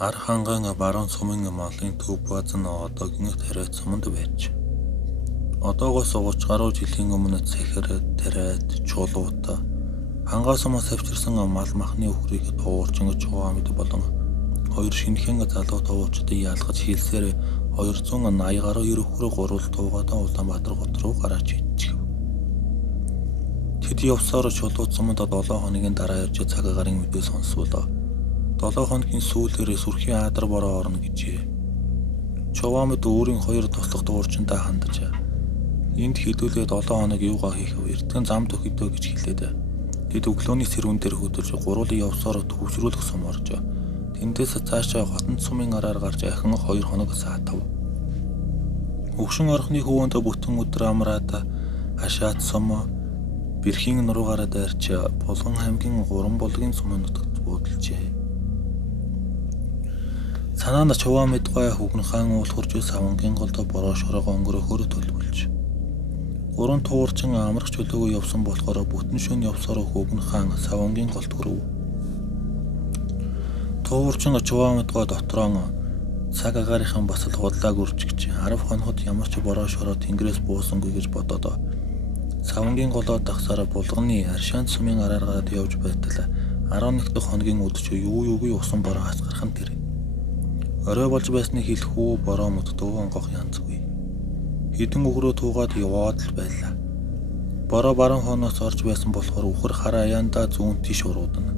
Ар ханган баруун сумын малын төв базан одоогийн тариат суманд байж. Одоогоос 30 гаруй жилийн өмнө цэхэр, тариат, чулуута хангаас мас авчирсан мал махны үхрийг туурчин чуамд болон хоёр шинхэн залуу туурчдыг ялгаж хийлсээр 280 гаруй өрөхрөө гурвал туугадан Улаанбаатар гот руу гараач ичгэв. Тэд явсаар чулууд суманд 7 хоногийн дараа ирж цаг агарын мэдээ сонсвол 7 хоногийн сүүлээр сүрхийн Адар бороо орно гэжээ. Чувамд өөрийн хоёр туслах дуурчинтай хандаж энд хідүүлээ 7 хоног юугаа хийх вэ? Эрдгэн зам төхөдөө гэж хэлээд тэд өглөөний сэрүүн дээр хөдөлж гурвуулын явсаар төвшрүүлэх сум орж тэндээс цаашаа хотон сумын араар гарч ахин 2 хоног саатав. Өгшин орхны хөвөнд бүтэн өдөр амраад хашаат сум бэрхийн нуруугаараа дайрч Булган аймгийн 3 булгийн сумын нутагт буудалжээ. Санаанд чуваа мэдгүй хүүхэн хаан уулхурж савангийн голд бороо шороо өнгөрөхөөр төлөвлөж. 3 туурчин амрах чөлөөгөө явсан болохоор бүтэн шөнө явсаар хүүхэн хаан савангийн голд хүрв. Туурчин чуваа мэдгүй дотроо цаг агаарынхан бас л худлааг үржигч 10 хоногт ямар ч бороо шороо тэнгэрээс буусангүй гэж бодоод савангийн голоо дагсаар Булганы Аршаан сумын араар гараад явж байтал 11 дахь хоногийн өдөр ч юугүй усан бороо хасгархан тэр. Орой болж байсныг хэлэхүү бороо мөддөө онгох янзгүй. Хэдэн өгрөө туугаад яваад л байлаа. Бороо баруун хооноос орж байсан болохоор үхэр хараа аяндаа зүүн тийш уруудана.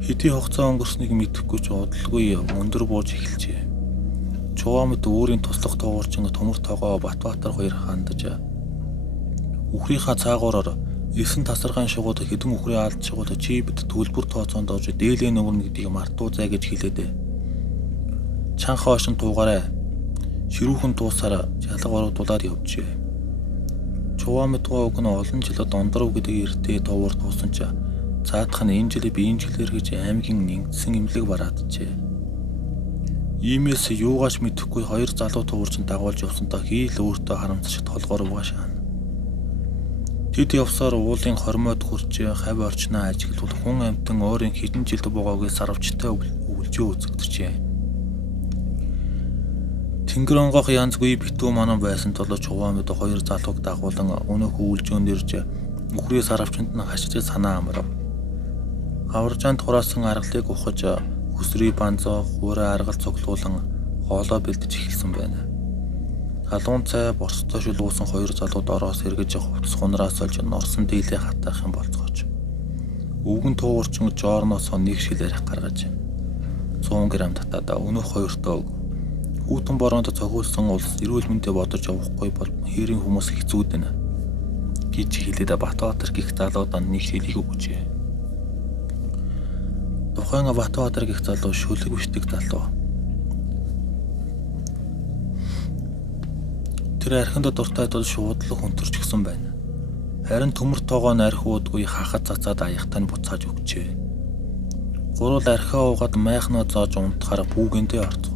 Хэдий хугацаа өнгөрснийг мэдэхгүй ч удалгүй өндөр бууж эхэлжээ. Чувамд өөрийн туслах туурчин төмөр тоогоо Батбаатар хоёр хандаж үхрийнхаа цаагаараар 9 тасаргаан шугууд хэдэн үхрийн алд шугууд чи бид төлбөр тооцоонд орж дээлээ нөвөрнө гэдгийг мартуу зай гэж хэлээд чан хоошин туугаарай ширүүхэн туусаар жалгаруу дулаад явжээ. Чувамдгаа уг нь олон жил дондров гэдэг эртээ товор туусан ч цаадах нь энэ жил биеийн жилээр гэж аймгийн нэгдсэн имлэг барааджээ. Иймээс юугаач мэдэхгүй хоёр залуу туурчин дагуулж явсантаа хийл өөртөө харамсаж толгоор угаашаа. Тэд явсаар уулын хормойд хурж хавь орчноо ажиглуул хүн амьтан өөрийн хэдэн жилд бугаагүй сарвчтай өвлжөө үзэгдэжээ. Тэнгэр онгох янзгүй битүү манан байсан тул Чувамд хоёр залууг дагуулan өнөөхөө үлжөөнд ирж үхрээ сарвчанд нь хашиж санаа амрав. Аваржаанд хураасан аргалыг ухаж хүсрий банзоо хуурай аргал цуглуулan хоолоо бэлдэж эхэлсэн байна. Халуун цай борстой шүлгүүсэн хоёр залууд ороос эргэж хувцс хунараас олж норсон дийлээ хатаах юм болцгооч. Өвгөн туурчин жоорноос нэг шил арих гаргаж 100 г татаад өнөөх хоёртоо хүүтэн бороонд цохиулсан улс эрүүл мэндэд бодож явахгүй бол хэрийн хүмүүс хэцүүдэнэ гэж хэлээд Батбаатар гих залуудаа нэг шилийг өгчээ. Тухайн Батбаатар гих залуу шүлэг бишдэг залуу. Тэр архинд дуртай тул шуудлах өнтөрч гисэн байна. Харин төмөр тоогоо архи уудгүй хахад цацаад аягтай нь буцааж өгчээ. Гурвал архиа уугаад майхнаа зааж унтахаар пүүгэндээ орцгов.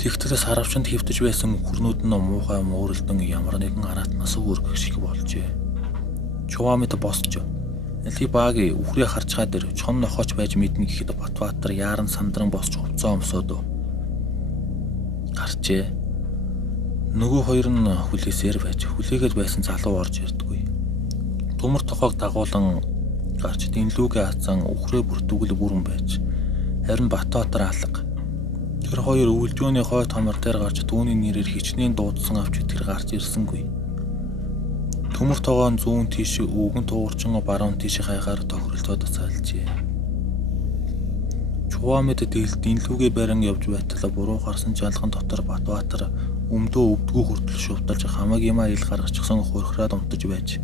Тэгтэл сарвчанд хөвтөж байсан үхрнүүд нь муухай мөөрөлдөн ямар нэгэн аратнаас өргөх шиг болжээ. Чувамд босч элхи бааги үхрээ харчгаа дээр чон нохооч байж мэднэ гэхэд Батбаатар яаран сандран босч хувцаа өмсөөд гарчээ. Нөгөө хоёр нь хүлээсээр байж хүлээгээд байсан залуу орж ирдэггүй. Төмөр тохоог дагуулan гарч дэнлүүгээ хатсан үхрээ бүртгүүл бүрэн байж харин Батбаатар алга. Тэр хоёр өвлжөөний хой томор дээр гарч түүний нэрээр хичнээн дуудсан авч тэр гарч ирсэнгүй. Төмөр тоогоон зүүн тийш өвгөн туурчин баруун тийш хайгаар тохиролцоод сайлжээ. Чувамд дэнлүүгээ барин явж байтал буруу гарсан жалган дотор Батбаатар өмдөө өвдгүү хүртэл шувталж хамаагийн ил гаргачихсан хуурхраад унтаж байж.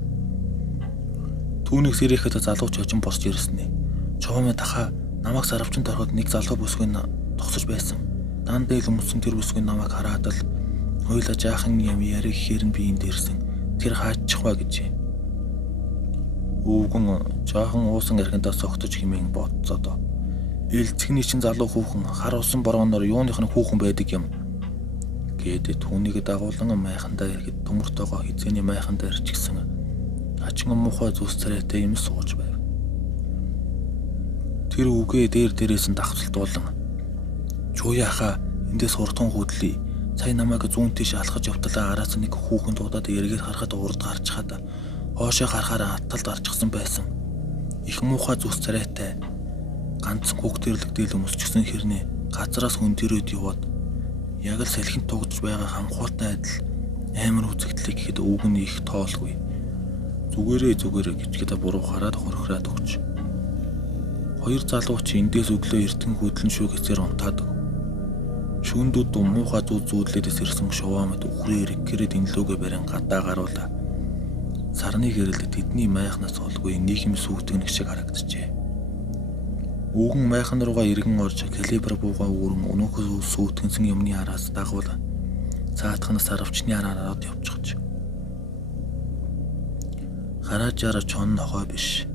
Түүнийг сэрэхэд залууч очин босч ирсэн. Чувамд таха намайг сарвчанд ороход нэг залуу бүсгүй тогсож байсан. Дан дээл өмсөн тэр бүсгүй намайг хараад л хойлоо жаахан юм яриг гэхээр нь биеинд ирсэн. Тэр хаачих ба гэж. Өвгөн жаахан уусан архиндаа согтож химэн бодцоод. Элцгний чин залуу хүүхэн хар усан борооноор юуных нь хүүхэн байдаг юм. Гээд түүнийг дагуулan майхандаа ирэхэд төмөртөөгөө хизээний майхандаа ирчихсэн. Ачин муухай зүс царайтай юм сууж байв. Тэр үгээ дээрээс нь давталтуулан "Чууяаха эндээс хурдан хөдлөе. Сая намайг зүүн тийш алхаж явтлаа араас нэг хүүхэн дуудаад эргээд харахад урд гарч хаад хоошоо харахаар хатталд арчсан байсан. Их муухай зүс царайтай. Ганцхан хүүхдтэрлэгдээл өмсчихсэн хэрнээ газараас хүндэрөөд яваад яг л салхинд тугдж байгаа ханхуутай адил амар үзэгдлээ гэхэд үг нь их тоолгүй. Зүгээрээ гэчгээд буруу хараад хорхираад өгч. Хоёр залуу чи эндээс өглөө эртэн хөдлөн шүү гэсээр унтаадаг. Шүүндүүд муухай зүүдлээдээс ирсэн шовоомд үхрээ эргэрэд инлүүгээ барин гадаа гаруула. Сарны гэрэлд тэдний майхнаас олгүй нийгэм сүйтгэнэг шиг харагджээ. Үүгэн майхан руугаа иргэн орж калибр буугаа үүрэн өнөөхөө сүйтгэнсэн юмны араас дагуула. Цаатхнаас сарвчны араараад явчихж. Гараажаар чон нохой биш.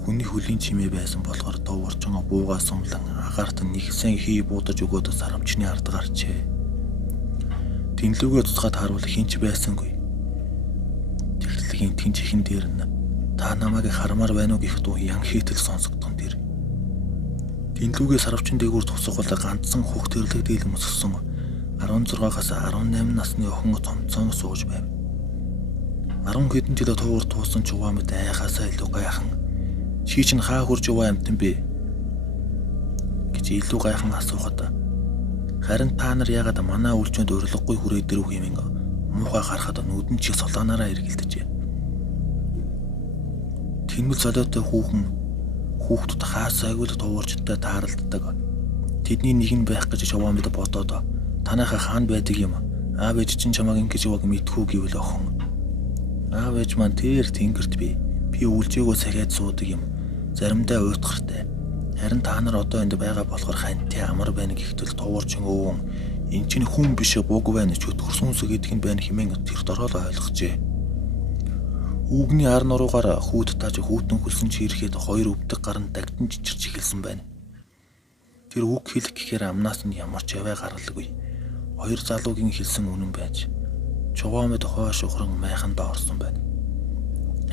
Хүний хөлийн чимээ байсан болохоор дуурчгаа буугаа сумлан агаарт нэгсэн хий буудаж өгөөд сарвчны ард гарчээ. Тэнлүүгээ цуцгаад харуул хинч байсангүй. Тэглэгийн тэн чихэн дээр нь та намайг хармаар байна уу гэх дуу ян хийтэл сонсогдсон тэр. Тэнлүүгээ сарвчин дээгүүр тусах бол ганцхан хүүхдтэрлэг дийл өмссөн 16-аас 18 насны охин цомцоон сууж байв. 10 хэдэн жил туур туусан чуваамд айхаасаа илүү гайхан. Чи чинь хаа хурж яваа амтан бэ? гэж илүү гайхан асуухад харин та нар яагаад манай үлчөнд урилгагүй хүрээ дэрв хэмээн муухай харахад нүдэн чи солоонаараа эргэлдэжээ. Тэнмэл солиотой хүүхдүүд хаасайгүй л туурчтай тааралддаг. Тэдний нэг нь байх гэж шаваамд бодоод танайхаа хаан байдаг юм. Аав ээж чинь чамайг ингэж яваг мэдхүү гэвэл охин. Аав ээж маань тэр тэнгэрт би үлжээгөө сахиад суудаг юм. Заримдаа уйтгартай. Харин та нар одоо энд байгаа болохоор ханти амар байна гэхтэл туурчин өвөн эн чинь хүн биш буг байна ч өтгөрсүнс гэдэг нь байна хэмээн тэр дороолоо ойлгожээ. Үүгний ар нуруугаар хүүт тааж хүүтэн хөлсөн чи ирэхэд хоёр өвдөг гаран дагтан чичирч эхэлсэн байна. Тэр үг хэлэх гэхээр амнаас нь ямар ч яваа гаргалгүй. Хоёр залуугийн хэлсэн үнэн байж чуваамд хойш ухран майханд орсон байна.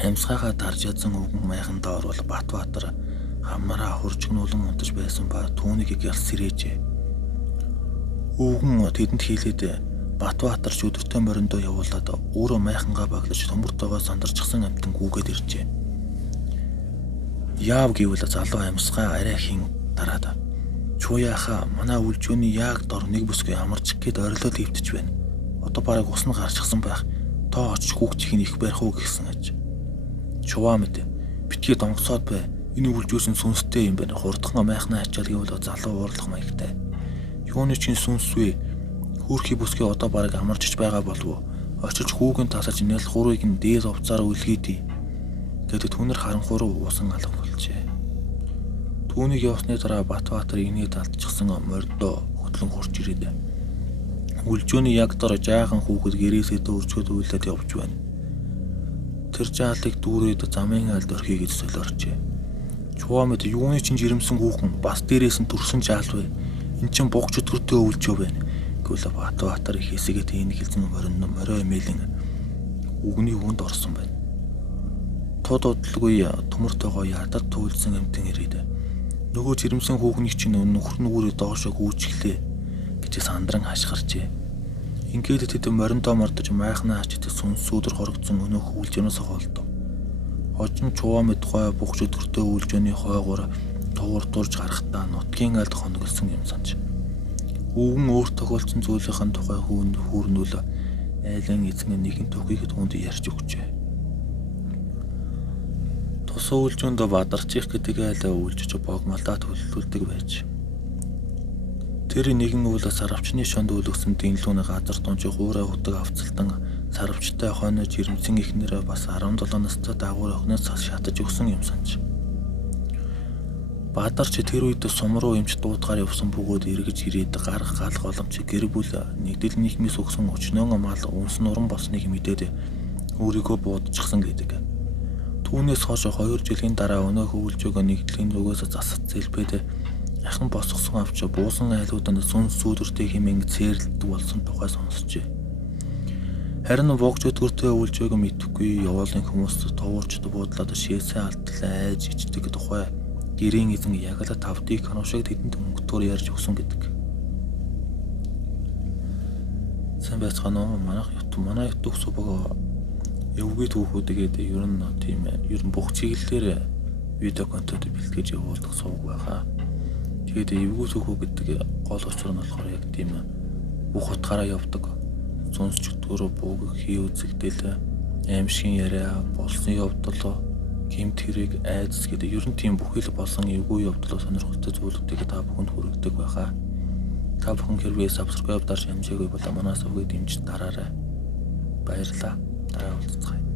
Амьсгаагаа дарж ядсан өвгөн майханд орвол Батбаатар хамраа хуржигнуулан унтаж байсан ба түүнийг гялс сэрээжээ. Өвгөн тэдэнд хийлээд Батбаатар ч өдөртөө мориндоо явуулаад өөрөө майхангаа баглаж төмөртөөгөө сандарчихсан амтан гүгээд иржээ. Яав гэвэл залуу амьсгаа арай хин дараад "Чууяаха манай үлжөөний яг дор нэг бүсгүй амарч гээд орилоод ивтэж байна. Одоо бараг ус нь гарчихсан байх. Тоо очиж хүүхчийг их барих уу гэсэн аж. Чуваамд битгий донгосоод бай. Энэ үлжөөс нь сүнстэй юм байна. Хурдхан майхнаа ачаал гэвэл залуу уурлах маягтай. Юуны чинь сүнс вэ? Хөөрхий бүсгүй одоо бараг амарчж байгаа болов. Очиж хүүгийн тасалж нэл хурыг нь дeel овцаар үлгээдий." Гэтэл түнэр харанхуй руу уусан алга болжээ. Түүнийг явсны дараа Батбаатар инээд алдчихсан мордоо хөтлөн хурж ирээд үлжөөний яг дор жаахан хүүхэд гэрээсээ дөржгөд уйлаад явж байна. Тэр жаалыг дүүрээд замын альд орхий гэж солиорчээ. Чуваамд юуны чинь жирэмсэн хүүхэн бас дээрээс нь төрсөн жаал вэ? Эн чинь бугч өдөртөө үлжөө байна. Гэвэл Батбаатар их хэсгээд энэ хэлсэн морио эмээлэн үгний хүнд орсон байна. Тод удалгүй төмөртөөгөө ядад туйлсан амтэн ирээд нөгөө жирэмсэн хүүхний чинь нөхөр нүгүрээ доошоо гүйчихлээ гэж сандран хашгирчээ. Ингээд тэд мориндоо мордож майхнаа ачид сүнс сүдэр хорогдсон өнөөх үлжөөнөөс холдов. Хожин чуваамд гой бугч өдөртөө үлжөөний хойгоор туурдурж гарахтаа нутгийн альд хоногдсон юм санаж. Өвгөн өөр тохиолдсон зүйлийн тухай хүүрнүүл айлын эзэн нэгэн төхийг түүнд ярьж өгчээ. Тус үлжөөнд бадарчих гэдэг айлаа үлжиж богмолдоо төлөвлөдөг байж. Тэр нэгэн үйл сарвчны шонд үлгсэн дэнлүүний газар дунжи хуурай хөдөг авцалтан сарвчтай хойно жирэмсэн ихнэрээ бас 17 настай дагуур охиноос шатаж өгсөн юм санаж. Бадарч тэр үед сум руу эмч дуудахаар явсан бөгөөд эргэж ирээд гарах галах боломж гэр бүл нэгдэл нийгмээс өгсөн өчнөн мал унс нуран босныг мэдээд өөрийгөө буудчихсан гэдэг. Түүнээс хойш 2 жилийн дараа өнөөх өвлжөөгөө нэгдлийн зүгээс засаж зэлбээд ахын босгосон авч буусан айлууданд сүнс сүдэртэй хэмээн цээрлдэг болсон тухай сонсчээ. Харин богч өдөртөө өвлжөөг мэдэхгүй явуулын хүмүүс туурчд буудлаад шээсээ алдлаа айж ичдэг тухай гэрийн эзэн яг л 5 кано шиг тэдэнд өнгөтөр ярьж өгсөн гэдэг. Сайн байцгаана уу? Манай YouTube сувг эвгүй түүхүүдэгээд ер нь бүх чиглэлээр видео контент бэлтгэж явуулдаг сувг байгаа. Тэгээд эвгүй түүхүү гэдэг гол учир нь болохоор яг тийм бүх утгаараа явдаг. Зүнс чөтгөрөө бууг хий үзэгдэл, аимшигын яриа, болсон явдал, гэмт хэрэг, айдас гэдэг ер нь тийм бүхэл болсон эвгүй явдал сонирхолтой зүйлүүдийг та бүхэнд хүргэдэг байгаа. Та бүхэн хэрвээ subscribe дарж хэмжээгүй бол манай сувгийг дэмжиж дараарай. Баярлалаа. Дараа уулзцгаая.